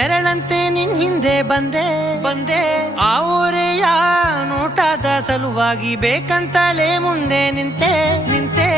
ನೆರಳಂತೆ ನಿನ್ ಹಿಂದೆ ಬಂದೆ ಆ ಊರೆಯ ನೋಟದ ಸಲುವಾಗಿ ಬೇಕಂತಲೇ ಮುಂದೆ ನಿಂತೆ